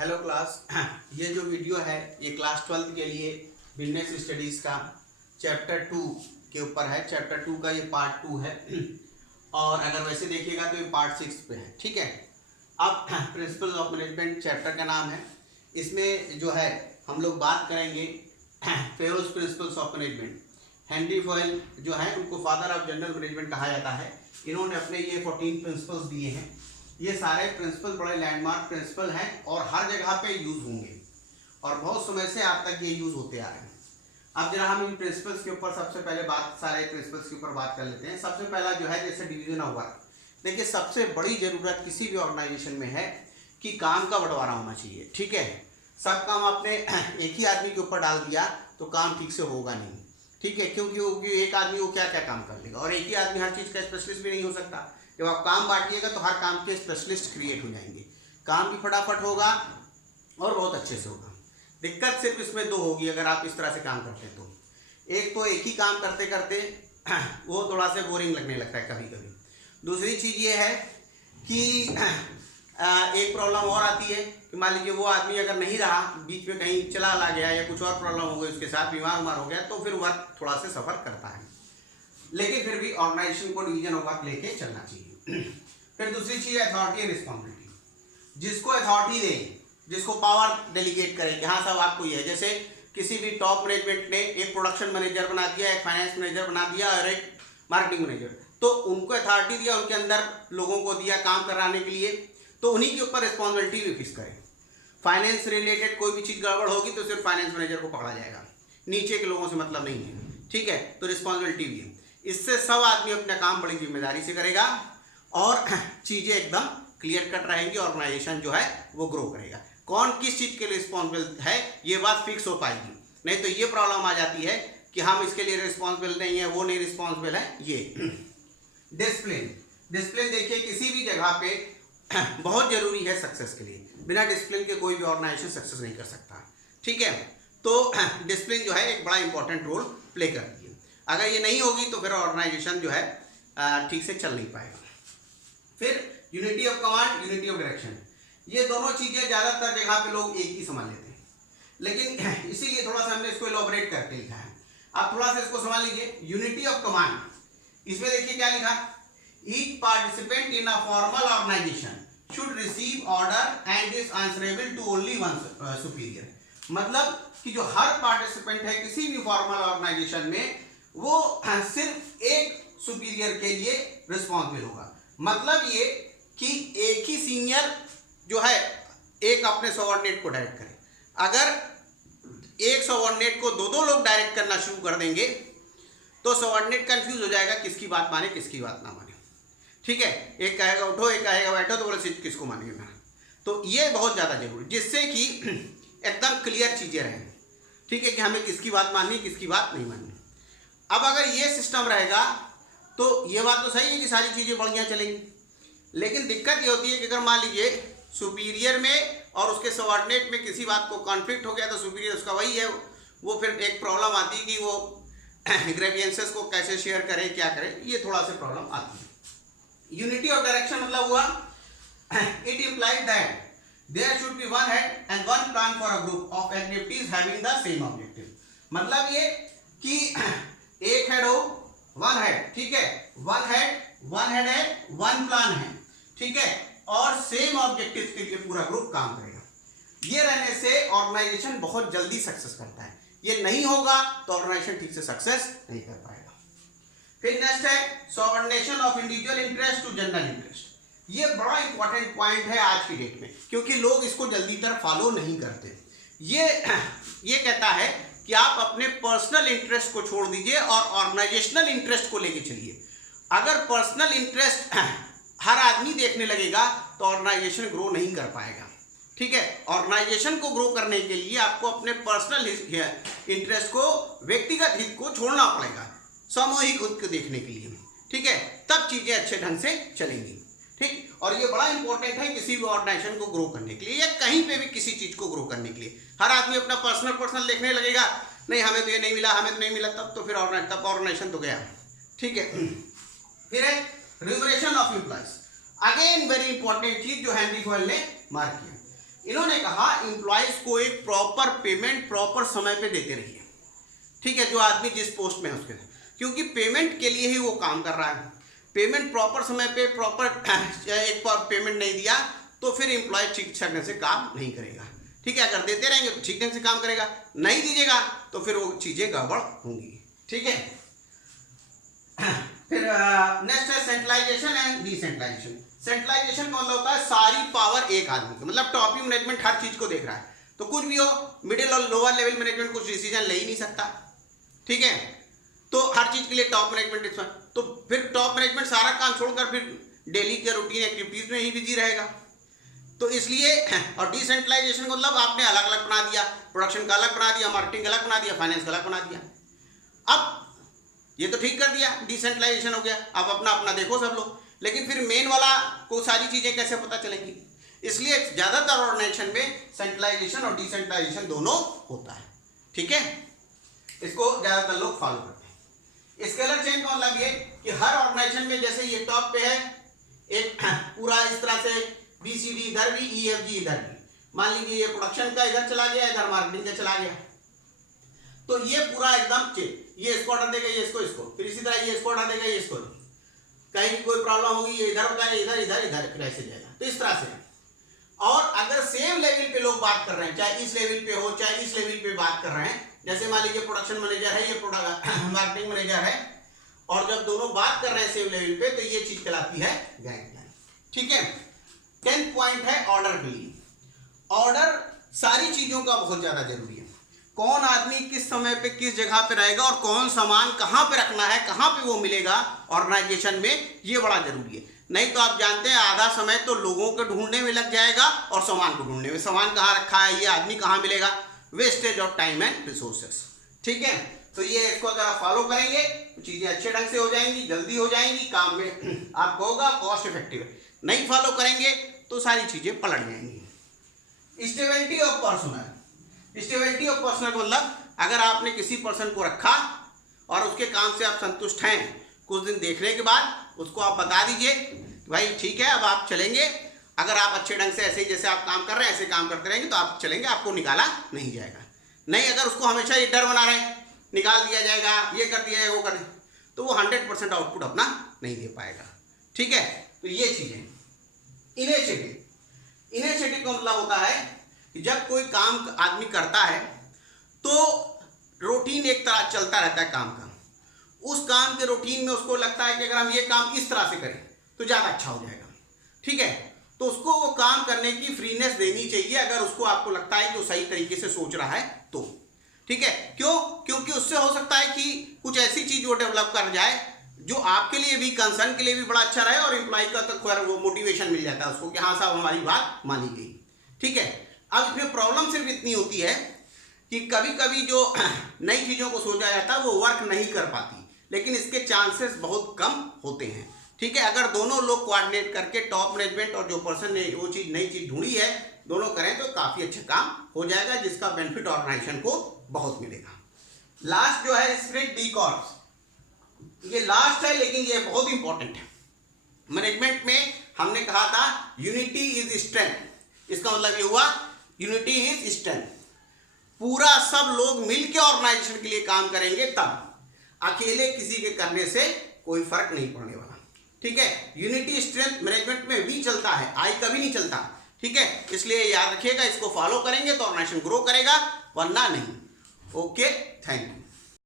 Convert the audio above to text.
Hello class. ये जो video है ये क्लास 12 के लिए बिजनेस स्टडीज़ का चैप्टर 2 के ऊपर है। चैप्टर 2 का ये पार्ट 2 है और अगर वैसे देखिएगा तो ये पार्ट 6 पे है। ठीक है, अब प्रिंसिपल्स ऑफ मैनेजमेंट चैप्टर का नाम है। इसमें जो है हम लोग बात करेंगे Feroz principles of management. Henry foil जो है उनको फादर ऑफ जनरल मैनेजमेंट कहा जाता है। इन्होंने अपने ये 14 प्रिंसिपल्स दिए हैं। ये सारे प्रिंसिपल बड़े लैंडमार्क प्रिंसिपल हैं और हर जगह पे यूज़ होंगे और बहुत समय से आज तक ये यूज़ होते आ रहे हैं। अब जरा हम इन प्रिंसिपल्स के ऊपर सबसे पहले सारे प्रिंसिपल्स के ऊपर बात कर लेते हैं। सबसे पहला जो है जैसे डिवीजन ऑफ वर्क। देखिए, सबसे बड़ी ज़रूरत किसी भी ऑर्गेनाइजेशन में है कि काम का बंटवारा होना चाहिए। ठीक है, सब काम आपने एक ही आदमी के ऊपर डाल दिया तो काम ठीक से होगा नहीं। ठीक है, क्योंकि एक आदमी वो क्या क्या काम कर लेगा और एक ही आदमी हर चीज़ का स्पेशलिस्ट भी नहीं हो सकता। जब आप काम बांटिएगा तो हर काम के स्पेशलिस्ट क्रिएट हो जाएंगे, काम भी फटाफट होगा और बहुत अच्छे से होगा। दिक्कत सिर्फ इसमें दो होगी अगर आप इस तरह से काम करते हैं तो। एक तो एक ही काम करते करते वो थोड़ा सा बोरिंग लगने लगता है कभी कभी। दूसरी चीज़ ये है कि एक प्रॉब्लम और आती है कि मान लीजिए वो आदमी अगर नहीं रहा, बीच में कहीं चला गया या कुछ और प्रॉब्लम हो गई उसके साथ, बीमार हो गया, तो फिर वर्क थोड़ा सा सफ़र करता है। लेकिन फिर भी ऑर्गेनाइजेशन को डिवीजन ऑफ वर्क लेके चलना चाहिए। फिर दूसरी चीज़ है अथॉरिटी एंड रिस्पॉन्सिबिलिटी। जिसको अथॉरिटी दे, जिसको पावर डेलीगेट करे कि हाँ साहब आपको ये है। जैसे किसी भी टॉप मैनेजमेंट ने एक प्रोडक्शन मैनेजर बना दिया, एक फाइनेंस मैनेजर बना दिया और एक मार्केटिंग मैनेजर, तो उनको अथॉरिटी दिया, उनके अंदर लोगों को दिया काम कराने के लिए, तो उन्हीं के ऊपर रिस्पॉन्सिबिलिटी भी फिक्स करे। फाइनेंस रिलेटेड कोई भी चीज़ गड़बड़ होगी तो सिर्फ फाइनेंस मैनेजर को पकड़ा जाएगा, नीचे के लोगों से मतलब नहीं है। ठीक है, तो रिस्पॉन्सिबिलिटी भी है। इससे सब आदमी अपना काम बड़ी जिम्मेदारी से करेगा और चीज़ें एकदम क्लियर कट रहेंगी। ऑर्गेनाइजेशन जो है वो ग्रो करेगा। कौन किस चीज़ के लिए रिस्पॉन्सिबल है ये बात फिक्स हो पाएगी, नहीं तो ये प्रॉब्लम आ जाती है कि हम इसके लिए रिस्पॉन्सिबल नहीं है, वो नहीं रिस्पॉन्सिबल है। ये डिसिप्लिन देखिए किसी भी जगह पे बहुत जरूरी है सक्सेस के लिए। बिना डिसिप्लिन के कोई भी ऑर्गेनाइजेशन सक्सेस नहीं कर सकता। ठीक है, तो डिसिप्लिन जो है एक बड़ा इंपॉर्टेंट रोल प्ले करती है। अगर ये नहीं होगी तो फिर ऑर्गेनाइजेशन जो है ठीक से चल नहीं पाएगा। फिर unity of command, unity of direction, ये दोनों चीज़ें ज़्यादातर जगह पे लोग एक ही समझ लेते हैं, लेकिन इसीलिए थोड़ा सा हमने इसको एलॉबरेट करके लिखा है। आप थोड़ा सा इसको समझ लीजिए। यूनिटी ऑफ कमांड, इसमें देखिए क्या लिखा, each participant in a formal organisation should receive order and is answerable to only one superior. मतलब कि जो हर पार्टिसिपेंट है किसी भी फॉर्मल ऑर्गेनाइजेशन में, वो सिर्फ एक सुपीरियर के लिए रिस्पॉन्सिबल होगा। मतलब ये कि एक ही सीनियर जो है एक अपने सबऑर्डिनेट को डायरेक्ट करे। अगर एक सबऑर्डिनेट को दो लोग डायरेक्ट करना शुरू कर देंगे तो सबऑर्डिनेट कंफ्यूज हो जाएगा किसकी बात माने किसकी बात ना माने। ठीक है, एक कहेगा उठो, एक कहेगा बैठो, तो बोले किसको मानेगा। तो ये बहुत ज़्यादा जरूरी, जिससे कि एकदम क्लियर चीज़ें रहें। ठीक है, कि हमें किसकी बात माननी किसकी बात नहीं माननी। अब अगर ये सिस्टम रहेगा तो ये बात तो सही है कि सारी चीज़ें बढ़िया चलेंगी, लेकिन दिक्कत ये होती है कि अगर मान लीजिए सुपीरियर में और उसके सबऑर्डिनेट में किसी बात को कॉन्फ्लिक्ट हो गया तो सुपीरियर उसका वही है, वो फिर एक प्रॉब्लम आती है कि वो ग्रेवियंसेस को कैसे शेयर करे, क्या करे, ये थोड़ा सा प्रॉब्लम आती है। यूनिटी ऑफ डायरेक्शन मतलब हुआ it implies that there should be one head and one plan for a group of activities having the same objective. मतलब ये कि एक हेड हो, वन हेड, ठीक है, वन हेड है, वन प्लान है, ठीक है, और सेम ऑब्जेक्टिव के लिए पूरा ग्रुप काम करेगा। ये रहने से ऑर्गेनाइजेशन बहुत जल्दी सक्सेस करता है। ये नहीं होगा तो ऑर्गेनाइजेशन ठीक से सक्सेस नहीं कर पाएगा। फिर नेक्स्ट है subordination of individual interest to general interest. ये बड़ा इंपॉर्टेंट पॉइंट है आज की डेट में, क्योंकि लोग इसको जल्दी तर फॉलो नहीं करते। ये कहता है कि आप अपने पर्सनल इंटरेस्ट को छोड़ दीजिए और ऑर्गेनाइजेशनल इंटरेस्ट को लेके चलिए। अगर पर्सनल इंटरेस्ट हर आदमी देखने लगेगा तो ऑर्गेनाइजेशन ग्रो नहीं कर पाएगा। ठीक है, ऑर्गेनाइजेशन को ग्रो करने के लिए आपको अपने पर्सनल इंटरेस्ट को, व्यक्तिगत हित को छोड़ना पड़ेगा सामूहिक हित को देखने के लिए। ठीक है, तब चीजें अच्छे ढंग से चलेंगी। ठीक, और ये बड़ा इंपॉर्टेंट है किसी भी ऑर्गेनाइजेशन को ग्रो करने के लिए या कहीं पे भी किसी चीज को ग्रो करने के लिए। हर आदमी अपना पर्सनल देखने लगेगा, नहीं हमें तो ये नहीं मिला, हमें तो नहीं मिला, तब तो फिर ऑर्गेनाइजेशन तो गया। ठीक है, फिर है remuneration of employees. Again very important चीज जो हेनरी फॉयल ने मार्क किया। इन्होंने कहा एम्प्लॉयज को एक प्रॉपर पेमेंट प्रॉपर समय पे देते रहिए, ठीक है, जो आदमी जिस पोस्ट में है उसके, क्योंकि पेमेंट के लिए ही वो काम कर रहा है। पेमेंट प्रॉपर समय पे प्रॉपर एक बार पेमेंट नहीं दिया तो फिर एम्प्लॉय ठीक ढंग से काम नहीं करेगा, ठीक है। अगर देते रहेंगे तो ठीक ढंग से काम करेगा, नहीं दीजिएगा तो फिर वो चीज़ें गड़बड़ होंगी, ठीक है। फिर नेक्स्ट है सेंट्रलाइजेशन एंड डिसेंट्रलाइजेशन। सेंट्रलाइजेशन का मतलब होता है सारी पावर एक आदमी की, मतलब टॉप व्यू मैनेजमेंट हर चीज को देख रहा है, तो कुछ भी हो मिडिल और लोअर लेवल मैनेजमेंट कुछ डिसीजन ले ही नहीं सकता, ठीक है। तो हर चीज के लिए टॉप मैनेजमेंट, तो फिर टॉप मैनेजमेंट सारा काम छोड़कर फिर डेली के रूटीन एक्टिविटीज में ही बिजी रहेगा, तो इसलिए। और डिसेंट्रलाइजेशन का मतलब आपने अलग अलग बना दिया, प्रोडक्शन का अलग बना दिया, मार्केटिंग का अलग बना दिया, फाइनेंस का अलग बना दिया। अब ये तो ठीक कर दिया, डिसेंट्रलाइजेशन हो गया, अब अपना अपना देखो सब लोग, लेकिन फिर मेन वाला को सारी चीजें कैसे पता चलेंगी, इसलिए ज्यादातर ऑर्गेनाइजेशन में सेंट्रलाइजेशन और डिसेंट्रलाइजेशन दोनों होता है, ठीक है। इसको ज्यादातर लोग फॉलो करते हैं। स्केलर चेन का मतलब ये कि हर ऑर्गेनाइजेशन में जैसे ये टॉप पे है एक पूरा इस तरह से BCD इधर भी, EFG इधर भी, मान लीजिए ये प्रोडक्शन का इधर चला गया, इधर मार्केटिंग का चला गया, तो ये पूरा एकदम चेन, ये इसको ऑर्डर देगा, ये इसको, फिर इसी तरह ये इसको ऑर्डर देगा, ये इसको, कहीं भी कोई प्रॉब्लम होगी ये इधर बताएगा, इधर इधर इधर फिर ऐसे जाएगा, तो इस तरह से। और अगर सेम लेवल पे लोग बात कर रहे हैं, चाहे इस लेवल पे हो चाहे इस लेवल पे बात कर रहे हैं, जैसे मान लीजिए प्रोडक्शन मैनेजर है, ये प्रोडक्ट मार्केटिंग मैनेजर है, और जब दोनों बात कर रहे हैं सेम लेवल पे, तो ये चीज कहलाती है गाइडलाइन, ठीक है। 10th पॉइंट है ऑर्डर बिलिंग। ऑर्डर सारी चीजों का बहुत ज्यादा जरूरी है, कौन आदमी किस समय पे किस जगह पे रहेगा और कौन सामान कहां पे रखना है, कहां पे वो मिलेगा ऑर्गेनाइजेशन में, ये बड़ा जरूरी है। नहीं तो आप जानते हैं आधा समय तो लोगों को ढूंढने में लग जाएगा और सामान को ढूंढने में, सामान कहाँ रखा है, ये आदमी कहाँ मिलेगा, wastage of time and resources, ठीक है। तो ये इसको अगर आप फॉलो करेंगे तो चीजें अच्छे ढंग से हो जाएंगी, जल्दी हो जाएंगी, काम में आपको होगा, कॉस्ट इफेक्टिव है। नहीं फॉलो करेंगे तो सारी चीजें पलट जाएंगी। Stability of personal. Stability of personal मतलब अगर आपने किसी पर्सन को रखा और उसके काम से आप संतुष्ट हैं, कुछ दिन देखने के बाद उसको आप बता दीजिए भाई ठीक है अब आप चलेंगे, अगर आप अच्छे ढंग से ऐसे ही जैसे आप काम कर रहे हैं ऐसे काम करते रहेंगे तो आप चलेंगे, आपको निकाला नहीं जाएगा। नहीं अगर उसको हमेशा ये डर बना रहे हैं निकाल दिया जाएगा, ये कर दिया जाएगा, वो कर दिया, तो वो 100% आउटपुट अपना नहीं दे पाएगा, ठीक है। तो ये चीजें इनिशिएटिव का मतलब होता है कि जब कोई काम आदमी करता है तो रूटीन एक तरह चलता रहता है काम का, उस काम के रूटीन में उसको लगता है कि अगर हम ये काम इस तरह से करें तो ज़्यादा अच्छा हो जाएगा, ठीक है। तो उसको वो काम करने की फ्रीनेस देनी चाहिए, अगर उसको आपको लगता है कि वो सही तरीके से सोच रहा है तो, ठीक है। क्यों? क्योंकि उससे हो सकता है कि कुछ ऐसी चीज़ वो डेवलप कर जाए जो आपके लिए भी, कंसर्न के लिए भी बड़ा अच्छा रहे और एम्प्लॉय का तो वो मोटिवेशन मिल जाता है उसको कि हाँ साहब हमारी बात मानी गई, ठीक है। अब इसमें प्रॉब्लम सिर्फ इतनी होती है कि कभी कभी जो नई चीज़ों को सोचा जाता है वो वर्क नहीं कर पाती, लेकिन इसके चांसेस बहुत कम होते हैं, ठीक है। अगर दोनों लोग कोऑर्डिनेट करके टॉप मैनेजमेंट और जो पर्सन ने वो चीज़ नई चीज़ ढूंढी है दोनों करें तो काफ़ी अच्छा काम हो जाएगा, जिसका बेनिफिट ऑर्गेनाइजेशन को बहुत मिलेगा। लास्ट जो है स्प्रिट डी कॉर्प्स, ये लास्ट है लेकिन ये बहुत इंपॉर्टेंट है। मैनेजमेंट में हमने कहा था यूनिटी इज स्ट्रेंथ, इसका मतलब ये हुआ यूनिटी इज स्ट्रेंथ, पूरा सब लोग मिलकर ऑर्गेनाइजेशन के लिए काम करेंगे तब, अकेले किसी के करने से कोई फर्क नहीं पड़ने वाला, ठीक है। यूनिटी स्ट्रेंथ मैनेजमेंट में भी चलता है, आई कभी नहीं चलता, ठीक है। इसलिए याद रखिएगा, इसको फॉलो करेंगे तो ऑर्गेनाइजेशन ग्रो करेगा वरना नहीं। Okay, thank you.